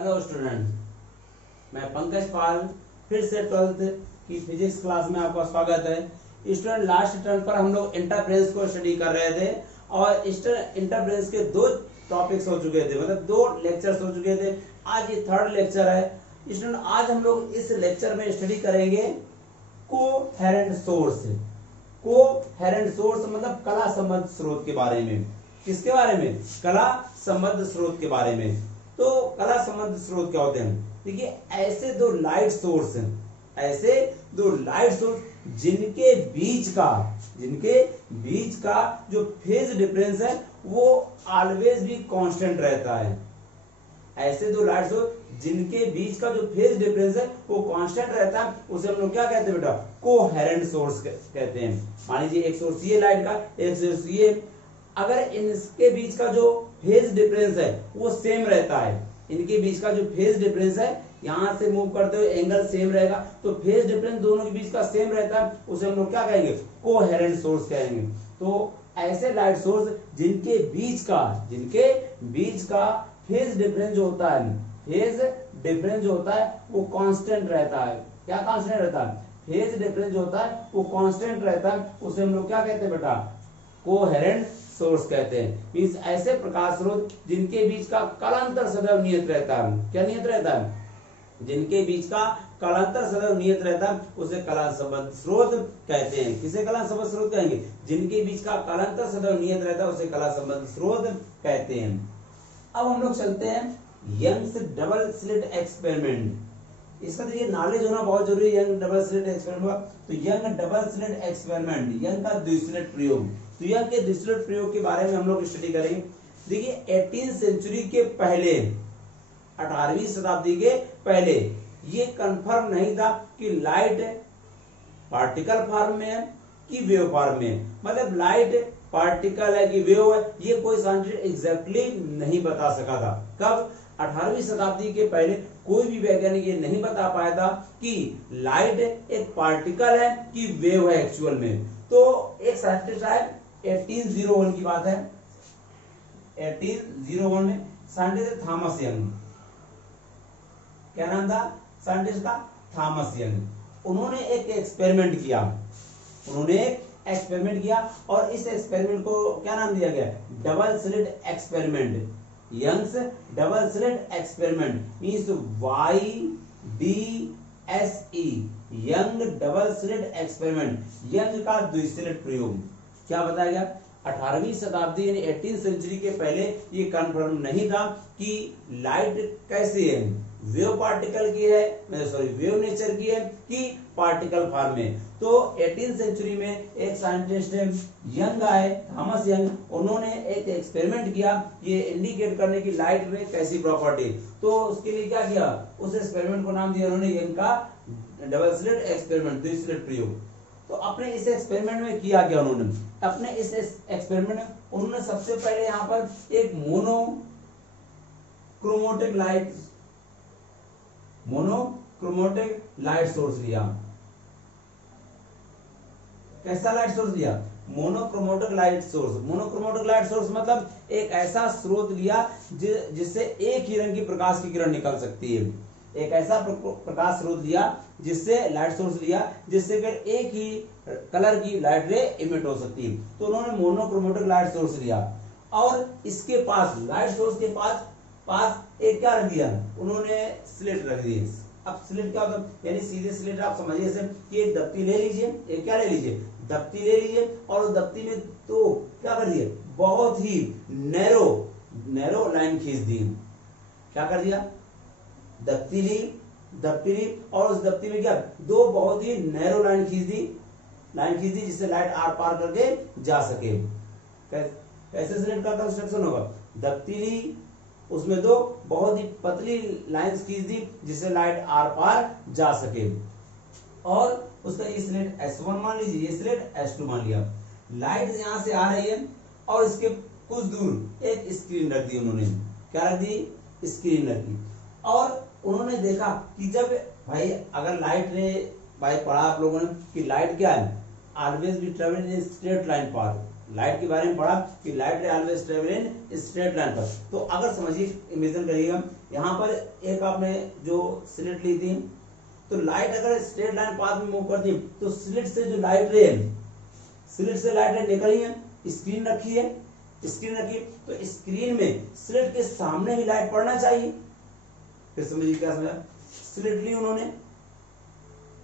Hello student, मैं पंकज पाल फिर से 12th की फिजिक्स क्लास में आपका स्वागत है। स्टूडेंट, लास्ट टर्म पर हम लोग इंटरफेरेंस को स्टडी कर रहे थे और इंटरफेरेंस के दो टॉपिक्स हो चुके थे, मतलब दो लेक्चर्स हो चुके थे। आज ये थर्ड लेक्चर है। स्टूडेंट, आज हम लोग इस लेक्चर में स्टडी करेंगे कोहेरेंट सोर्स। कोहेरेंट सोर्स मतलब कला संबद्ध स्रोत के बारे में। किसके बारे में? कला संबद्ध स्रोत के बारे में। तो कला संबद्ध स्रोत क्या होते हैं? देखिए, ऐसे दो लाइट सोर्स जिनके बीच का जो फेज डिफरेंस है वो ऑलवेज भी कांस्टेंट रहता है। ऐसे दो लाइट सोर्स जिनके बीच का जो फेज डिफरेंस है वो कांस्टेंट रहता है, उसे हम लोग क्या कहते हैं बेटा? कोहेरेंट सोर्स कहते हैं। मान लीजिए एक सोर्स ये लाइट का, एक सोर्स ये, अगर इनके बीच का जो फेज डिफरेंस है वो सेम रहता है, इनके बीच का जो फेज डिफरेंस है, यहां से मूव करते हुए एंगल सेम रहेगा, तो फेज डिफरेंस दोनों के बीच का सेम रहता है, उसे हम लोग क्या कहेंगे? कोहेरेंट सोर्स कहेंगे। तो ऐसे लाइट सोर्स जिनके बीच का फेज डिफरेंस जो होता है वो कांस्टेंट रहता है। क्या कांस्टेंट रहता है? फेज डिफरेंस जो होता है वो कांस्टेंट रहता है, उसे हम लोग क्या कहते हैं बेटा? कोहेरेंट सोर्स कहते हैं। मींस ऐसे प्रकाश स्रोत जिनके बीच का कालांतर सदैव नियत रहता है। क्या नियत रहता है? जिनके बीच का कालांतर सदैव नियत रहता है उसे कला संबद्ध स्रोत कहते हैं। किसे कला संबद्ध स्रोत कहेंगे? जिनके बीच का कालांतर सदैव नियत रहता है उसे कला संबद्ध स्रोत कहते हैं। अब हम लोग चलते हैं यंग्स डबल स्लिट एक्सपेरिमेंट। इसका देखिए नॉलेज होना बहुत जरूरी है। यंग डबल स्लिट एक्सपेरिमेंट, तो young double slit experiment, Young का द्विस्लिट प्रयोग, तो यंग के द्विस्लिट प्रयोग के बारे में हम लोग स्टडी करेंगे। देखिए 18वीं सेंचुरी के पहले, 18वीं शताब्दी के पहले ये कंफर्म नहीं था कि लाइट पार्टिकल फॉर्म में है कि वेव फॉर्म में है। मतलब लाइट पार्टिकल है कि वेव है, ये कोई साइंटिस्ट एग्जैक्टली नहीं बता सका था। कब? 18वीं शताब्दी के पहले कोई भी वैज्ञानिक ये नहीं बता पाया था कि लाइट एक पार्टिकल है कि वेव है एक्चुअल में। तो एक साइंटिस्ट आए, 1801 की बात है, 1801 में साइंटिस्ट थॉमस यंग। क्या नाम था साइंटिस्ट का? Thomas young. उन्होंने एक एक्सपेरिमेंट किया और इस एक्सपेरिमेंट को क्या नाम दिया गया? Double slit experiment. Young's double slit experiment means YDSE, Young double slit experiment, Young का द्विस्लिट प्रयोग। क्या बताया गया? 18वीं शताब्दी यानी 18th सेंचुरी के पहले ये कंफर्म नहीं था कि लाइट कैसी है, वेव पार्टिकल की है, वेव नेचर की है कि पार्टिकल फॉर्म में। तो 18th सेंचुरी में एक साइंटिस्ट यंग आए, थॉमस यंग, उन्होंने एक एक्सपेरिमेंट किया ये इंडिकेट करने की लाइट में कैसी प्रॉपर्टी। तो उसके लिए क्या किया? उस एक्सपेरिमेंट को नाम दिया उन्होंने यंग का डबल स्लिट एक्सपेरिमेंट, द्विस्लिट प्रयोग। तो अपने इस एक्सपेरिमेंट में किया क्या उन्होंने? अपने इस एक्सपेरिमेंट में उन्होंने सबसे पहले यहाँ पर एक मोनोक्रोमेटिक लाइट सोर्स लिया। कैसा लाइट सोर्स लिया? Monochromatic light source. Monochromatic light source मतलब एक ऐसा स्रोत लिया जिससे एक ही रंग की प्रकाश की किरण निकल सकती है। एक ऐसा प्रकाश स्रोत लिया जिससे लाइट सोर्स लिया जिससे फिर एक ही कलर की लाइट रे इमिट हो सकती है। तो उन्होंने मोनोक्रोमेटिक लाइट सोर्स लिया और इसके पास, लाइट सोर्स के पास एक क्या रख दिया? उन्होंने स्लिट रख दी। अब स्लिट क्या होता है? यानी सीधे स्लिट आप समझिए इसे कि एक दप्ती ले लीजिए, एक क्या ले लीजिए? दप्ती ले लीजिए और उस दप्ती में तो क्या कर दिए? बहुत ही नैरो लाइन खींच दी। क्या कर दिया? दप्ती ली और उस दप्ती में क्या? दो बहुत ही नैरो लाइन खींच दी जिससे लाइट आर पार करके जा सके। कैसे स्लिट का कंस्ट्रक्शन होगा? दप्ती ली, उसमें दो बहुत ही पतली लाइंस खींच दी जिससे लाइट आर पार जा सके। और उसका ये स्लिट S1 मान लीजिए, ये स्लिट S2 मान लिया। लाइट यहां से आ रही है और इसके कुछ दूर एक स्क्रीन रख दी उन्होंने। क्या रख दी? स्क्रीन रख दी। और उन्होंने देखा कि जब भाई अगर लाइट रे, भाई पढ़ा आप लोगों ने कि लाइट क्या है? Always be travelling in straight line path. Light के बारे में पढ़ा कि लाइट रे always travel in straight line पर। तो अगर समझिए, इमेजिन करिएगा, यहाँ पर एक आपने जो स्लिट ली थी, तो लाइट अगर स्ट्रेट लाइन पाथ में मूव करती है तो स्लिट से जो लाइट रे स्लिट से लाइट रे निकली है, स्क्रीन रखी है, स्क्रीन रखी, तो स्क्रीन में स्लिट के सामने ही लाइट पड़ना चाहिए। फिर समझिए क्या समझा, स्लिट ली उन्होंने,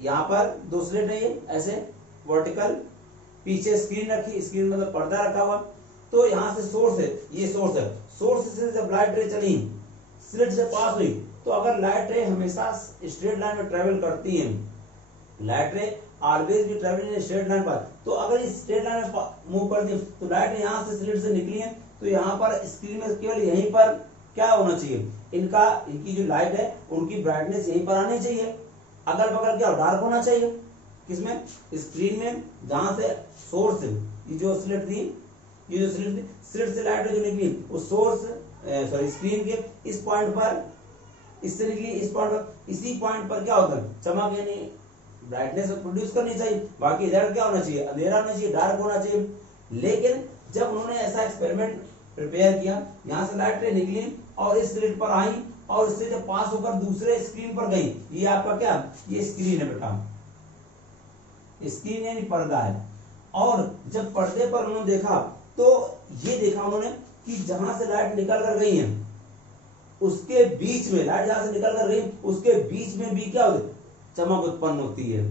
यहाँ पर दो स्लिट है ये ऐसे वर्टिकल, पीछे स्क्रीन रखी, स्क्रीन मतलब पर्दा रखा हुआ, तो यहाँ से सोर्स है, ये सोर्स है, सोर्स से जब लाइट रे चली स्लिट से पास हुई, तो अगर लाइट रे हमेशा स्ट्रेट लाइन में ट्रेवल करती है, लाइट रे ऑलवेज भी ट्रेवल इन स्ट्रेट लाइन पर, तो अगर इस स्ट्रेट लाइन में मूव करती है तो लाइट यहाँ से स्लिट से निकली है, तो यहाँ पर स्क्रीन में केवल यहीं पर क्या होना चाहिए, इनकी जो लाइट है उनकी ब्राइटनेस यहीं पर आनी चाहिए, अगल बगल क्या डार्क होना चाहिए, किसमें, स्क्रीन में, जहां से सोर्स, ये जो स्लिट थी, ये जो स्लिट थी, स्लिट से लाइट जो निकली उस सोर्स सॉरी स्क्रीन के इस पॉइंट पर, इससे निकली इस पॉइंट पर, इसी पॉइंट पर क्या होता है, चमक यानी ब्राइटनेस प्रोड्यूस करनी चाहिए, बाकी इधर क्या होना चाहिए, अंधेरा होना चाहिए, डार्क होना चाहिए। लेकिन जब उन्होंने ऐसा एक्सपेरिमेंट प्रिपेयर किया, यहाँ से लाइट निकली और इस स्लिट पर आई और इससे जब पास होकर दूसरे स्क्रीन पर गई, ये आपका क्या, ये स्क्रीन है बेटा, स्क्रीन यानी पर्दा है, और जब पर्दे पर उन्होंने देखा तो ये देखा उन्होंने कि जहां से लाइट निकल कर गई है उसके बीच में, लाइट जहां से निकल कर गई उसके बीच में भी क्या होती, चमक उत्पन्न होती है।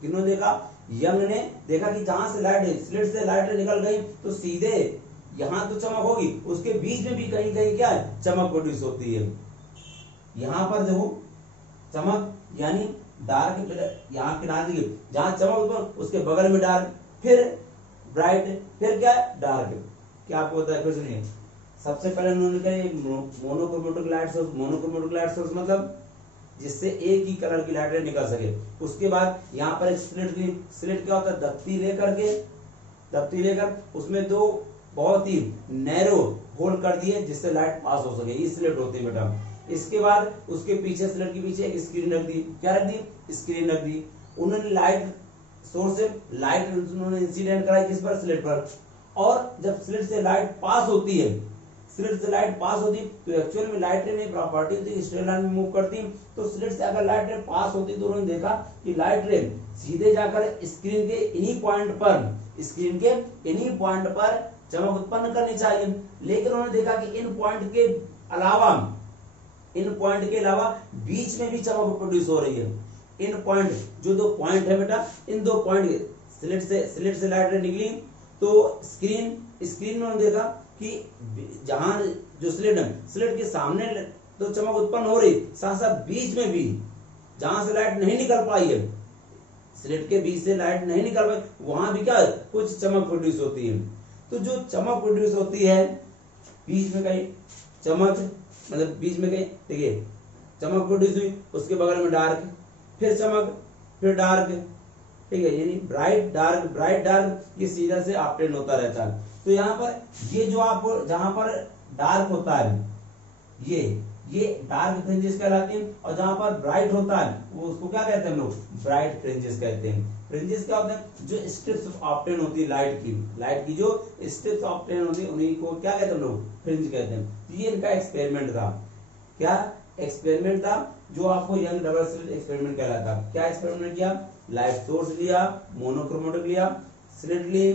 किन्होंने देखा, यंग ने देखा कि जहां से लाइट स्लिट से लाइट निकल गई तो सीधे यहां तो चमक होगी, उसके बीच में भी कहीं कहीं क्या है, चमक प्रोड्यूस होती है। यहां पर देखो चमक यानी डार्क, यहाँ किनारे देखिए जहां चमक उसके बगल में डार्क, फिर ब्राइट, फिर क्या डार्क, क्या आपको होता है, फिर सुनिए। सबसे पहले उन्होंने कहा monochromatic light source, monochromatic light source मतलब जिससे एक ही कलर की लाइट निकल सके। उसके बाद यहाँ पर एक स्लिट ली, स्लिट क्या होता है, दफ्ती लेकर उसमें दो बहुत ही नैरो होल कर दिए जिससे लाइट पास हो सके, ये स्लिट होती है बेटा। इसके बाद उसके पीछे स्लिट के पीछे एक स्क्रीन रख दी, क्या रख दी, स्क्रीन रख दी। उन्होंने लाइट सोर्स से लाइट उन्होंने इंसिडेंट कराई किस पर, स्लिट पर, और जब स्लिट से लाइट पास होती है, स्लिट से लाइट पास होती तो एक्चुअल में लाइट रे प्रॉपर्टी होती है स्ट्रेट लाइन में मूव करती, तो स्लिट से अगर लाइट रे पास होती तो उन्होंने देखा कि लाइट रे सीधे जाकर स्क्रीन के इन्हीं पॉइंट पर, स्क्रीन के इन्हीं पॉइंट पर चमक उत्पन्न करनी चाहिए। लेकिन उन्होंने देखा कि इन पॉइंट के अलावा बीच में भी चमक प्रोड्यूस हो रही है। इन पॉइंट, जो दो पॉइंट है बेटा, इन दो पॉइंट स्लिट से लाइट रे निकली तो स्क्रीन में देखा कि जहां जो स्लिट है, स्लिट के सामने तो चमक उत्पन्न हो रही, साथ साथ बीच में भी जहां से लाइट नहीं निकल पाई है, स्लिट के बीच से लाइट नहीं निकल पाई, वहां भी क्या कुछ चमक प्रोड्यूस होती है। तो जो चमक प्रोड्यूस होती है बीच में कहीं चमक, मतलब बीच में कहीं देखिए चमक प्रोड्यूस हुई, उसके बगल में डार्क, फिर चमक, फिर डार्क, ठीक है, यानी ब्राइट डार्क, ये सीधा से अपडेट होता रहता है। तो यहाँ पर ये जो आप जहां पर डार्क होता है ये डार्क फ्रिंजेस कहलाती हैं, और जहां पर ब्राइट होता है वो उसको क्या कहते हैं हम लोग, ब्राइट फ्रिंजेस कहते हैं। फ्रिंजेस क्या होते हैं, जो स्ट्रिप्स ऑप्टेन होती है लाइट की जो स्ट्रिप्स ऑप्टेन होती है उन्हीं को क्या कहते हैं हम लोग, फ्रिंज कहते हैं। ये इनका एक्सपेरिमेंट था, क्या एक्सपेरिमेंट था, जो आपको यंग डबल स्लिट एक्सपेरिमेंट कहलाता। क्या एक्सपेरिमेंट किया, लाइट सोर्स लिया, मोनोक्रोमेटिक लिया, स्लिट ली,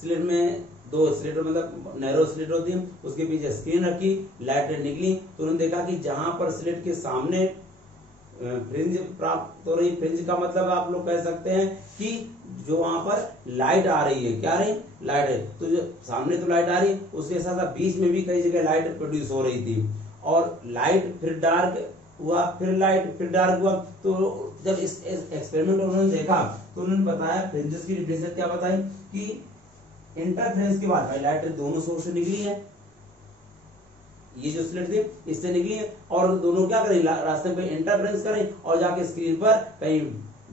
स्लिट में दो स्लिट मतलब नैरो स्लिट होती है, उसके पीछे स्क्रीन रखी, लाइट निकली, तो उन्होंने देखा कि जहां पर स्लिट के सामने फ्रिंज प्राप्त हो रही, फ्रिंज का मतलब आप लोग कह सकते हैं कि जो वहां पर लाइट आ रही है, क्या रही लाइट है, तो जो सामने तो लाइट आ रही है, उसके साथ साथ बीच में भी कई जगह लाइट प्रोड्यूस हो रही थी, और लाइट फिर डार्क हुआ, फिर लाइट फिर डार्क हुआ। तो जब इस एक्सपेरिमेंट उन्होंने देखा तो उन्होंने बताया, फ्रिंजेस की डिफरेंस क्या बताई कि इंटरफ्रेंस के बाद लाइट दोनों सोर्स से निकली है, ये जो स्लिट थी इससे निकली है, और दोनों क्या करें, रास्ते पे इंटरफ्रेंस करें, और जाके स्क्रीन पर कहीं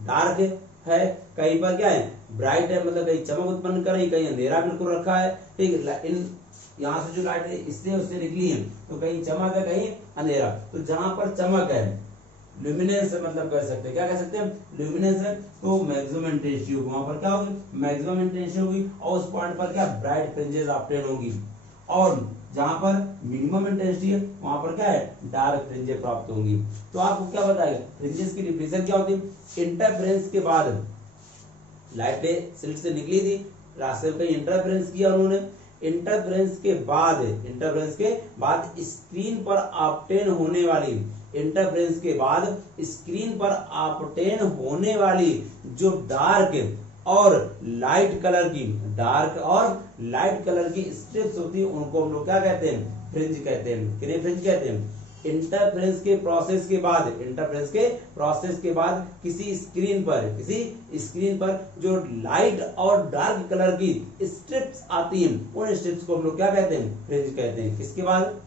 डार्क है, कहीं पर क्या है ब्राइट है, मतलब कहीं चमक उत्पन्न कर रही, कहीं अंधेरा बिल्कुल रखा है, ठीक है। इन यहाँ से जो लाइट है इससे उससे निकली है, तो कहीं चमक है कहीं अंधेरा, तो जहां पर चमक है ल्यूमिनेंस मतलब कर सकते हैं, क्या कह सकते हैं, ल्यूमिनेंस है तो मैक्सिमम इंटेंसिटी होगी, वहां पर क्या होगी, मैक्सिमम इंटेंसिटी होगी, और उस पॉइंट पर क्या ब्राइट फ्रिंजेस ऑब्टेन होगी, और जहां पर मिनिमम इंटेंसिटी है वहां पर क्या है, डार्क फ्रिंजेस प्राप्त होंगी। तो आपको क्या बताएगा, फ्रिंजेस की डिफिनेशन क्या होती है, इंटरफेरेंस के बाद लाइट रे स्लिट से निकली थी, रास्ते में कहीं इंटरफेरेंस किया उन्होंने, इंटरफेरेंस के बाद स्क्रीन पर ऑब्टेन होने वाली, इंटरफेरेंस के बाद स्क्रीन पर ऑब्टेन होने वाली जो डार्क और लाइट कलर की स्ट्रिप्स होती है, उनको हम लोग क्या कहते हैं, फ्रिंज कहते हैं। किन्हें फ्रिंज कहते हैं, इंटरफेरेंस के प्रोसेस के बाद किसी स्क्रीन पर जो लाइट और डार्क कलर की स्ट्रिप्स आती हैं, उन स्ट्रिप्स को हम लोग क्या कहते हैं, फ्रिंज कहते हैं। किसके बाद,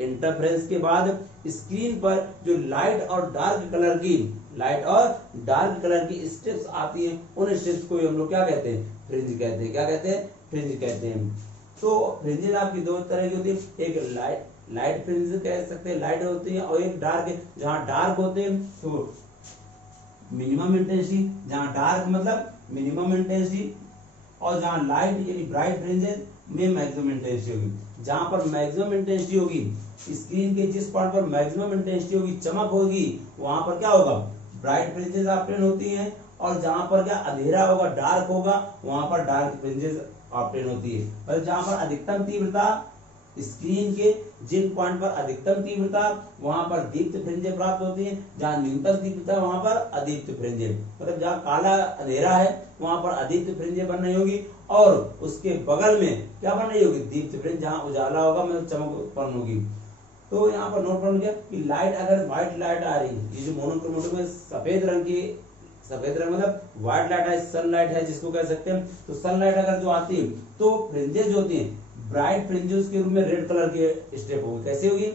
इंटरफेरेंस के बाद स्क्रीन पर जो लाइट और डार्क कलर की स्ट्रिप्स आती हैं, उन स्ट्रिप्स को हम लोग क्या कहते हैं, फ्रिंज कहते हैं। क्या कहते हैं, फ्रिंज कहते हैं। तो फ्रिंजेस आपकी दो तरह की होती है, एक लाइट फ्रिंज कह सकते हैं, लाइट होती है, और एक डार्क है। जहां डार्क होते हैं तो मिनिमम इंटेंसिटी, जहां डार्क मतलब मिनिमम इंटेंसिटी, और जहां लाइट यानी ब्राइट फ्रिंजेस में मैक्सिमम इंटेंसिटी होगी। जहां पर मैक्सिमम इंटेंसिटी होगी, स्क्रीन के जिस पॉइंट पर मैक्सिमम इंटेंसिटी होगी, चमक होगी, वहां पर क्या होगा, ब्राइट फ्रिंजेस ऑब्टेन होती हैं, और जहां पर क्या अंधेरा होगा, डार्क होगा, वहां पर डार्क फ्रिंजेस ऑब्टेन होती है। और जहां पर अधिकतम तीव्रता, स्क्रीन के जिन पॉइंट पर अधिकतम तीव्रता, वहां पर दीप्त फ्रिंजें प्राप्त होती हैं, जहां न्यूनतम तीव्रता वहां पर अदीप्त फ्रिंजें, मतलब जहां काला अंधेरा है वहां पर अदीप्त फ्रिंजें बन रही होगी, और उसके बगल में क्या बन रही होगी, दीप्त फ्रिंज, जहां उजाला होगा मतलब चमक उत्पन्न होगी। तो यहाँ पर नोट कर कि लाइट, अगर व्हाइट लाइट आ रही है, ये जो मोनोक्रोमेटिक में सफेद रंग मतलब व्हाइट लाइट है, सनलाइट है जिसको कह सकते हैं, तो सनलाइट अगर जो आती है तो फ्रिंजेस जो होती हैं, ब्राइट फ्रिंजेस के रूप में रेड कलर के स्टेप होगी। कैसे होगी,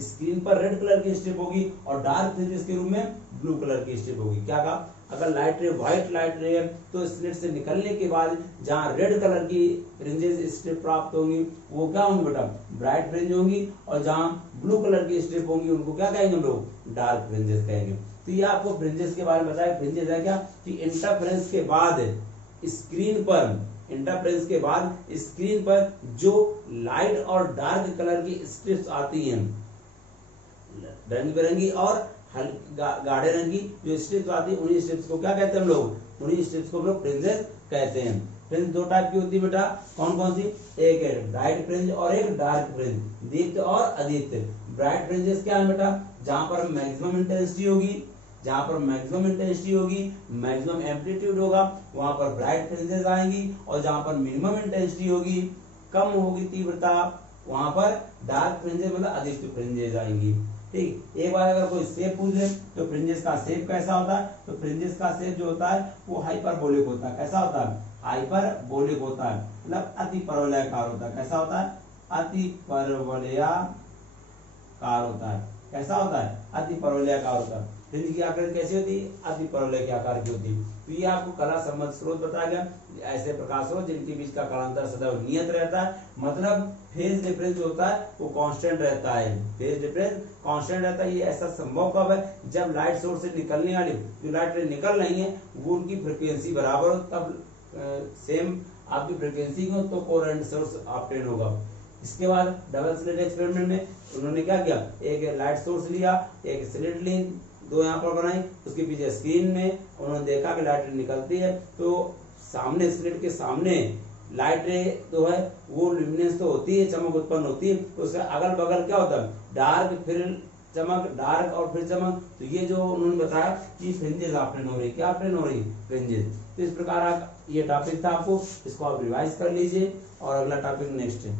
स्क्रीन पर रेड कलर की स्टेप होगी, और डार्क फ्रिंजेस के रूप में ब्लू कलर की स्टेप होगी। क्या कहा, अगर लाइट रे व्हाइट लाइट रे है तो स्लिट से निकलने के बाद जहां रेड कलर की फ्रिंजेस स्ट्रिप प्राप्त होंगी, वो क्या होंगी बेटा, ब्राइट फ्रिंज होंगी, और जहां ब्लू कलर की स्ट्रिप होंगी उनको क्या कहेंगे हम लोग, डार्क फ्रिंजेस कहेंगे। तो ये आपको फ्रिंजेस के बारे में बताया। फ्रिंजेस है क्या, कि इंटरफेरेंस के बाद स्क्रीन पर जो लाइट और डार्क कलर की स्ट्रिप्स आती हैं, रंग बिरंगी और गाढ़े रंग की जो स्ट्रिप्स आती है, उन्हीं स्ट्रिप्स को क्या कहते हैं हम लोग, उन्हीं स्ट्रिप्स को हम लोग फ्रिंजेस कहते हैं। फ्रिंज दो टाइप की होती है बेटा, कौन कौन सी, एक है ब्राइट फ्रिंज और एक डार्क फ्रिंज, दीप्त और अदीप्त। ब्राइट फ्रिंजेस क्या है बेटा, जहां पर मैक्सिमम इंटेंसिटी होगी, मैक्सिमम एम्पलीट्यूड होगा, वहां पर ब्राइट फ्रिंजेस आएंगी, और जहां पर मिनिमम इंटेंसिटी होगी, कम होगी तीव्रता, वहां पर डार्क फ्रिंजेस मतलब अदीप्त फ्रिंजेस आएंगी। ठीक, एक बार अगर कोई शेप पूछ ले तो फ्रिंजेस का शेप कैसा होता है, तो फ्रिंजेस का शेप जो होता है वो हाइपरबोलिक होता है। कैसा होता है, हाइपरबोलिक होता है, मतलब अति परवलयाकार होता है। कैसा होता है, अति परवलयाकार होता है। कैसा होता है, अति परवलयाकार होता है। फ्रिंज की आकृति कैसी होती है, अति परवलय के आकार की होती है। तो ये आपको कला संबंध स्रोत बताया गया, ऐसे प्रकाश स्रोत जिनके बीच का कालांतर सदैव नियत रहता है, मतलब फेज डिफरेंस जो होता है वो कांस्टेंट रहता है। फेज डिफरेंस कांस्टेंट रहता है। ये ऐसा संभव कब है, जब लाइट सोर्स से निकलने वाली जो लाइट रे निकल रही है वो उनकी फ्रिक्वेंसी बराबर हो, तब सेम आपकी फ्रिक्वेंसी हो तो कोहेरेंट सोर्स ऑब्टेन होगा। इसके बाद डबल स्लिट एक्सपेरिमेंट में उन्होंने क्या किया, एक लाइट सोर्स लिया, एक स्लिट ली, दो यहाँ पर बनाई, उसके पीछे स्क्रीन में उन्होंने देखा कि लाइट रे निकलती है, तो सामने स्लिट के सामने लाइट रे जो है वो ल्यूमिनेंस तो होती है, चमक उत्पन्न होती है, तो उसके अगल बगल क्या होता है, डार्क फिर चमक, डार्क और फिर चमक। तो ये जो उन्होंने बताया कि फ्रिंजेस ऑब्टेन हो रही, क्या ऑब्टेन हो रही, फ्रिंजेस। तो इस प्रकार ये टॉपिक था, आपको इसको आप रिवाइज कर लीजिए, और अगला टॉपिक नेक्स्ट है।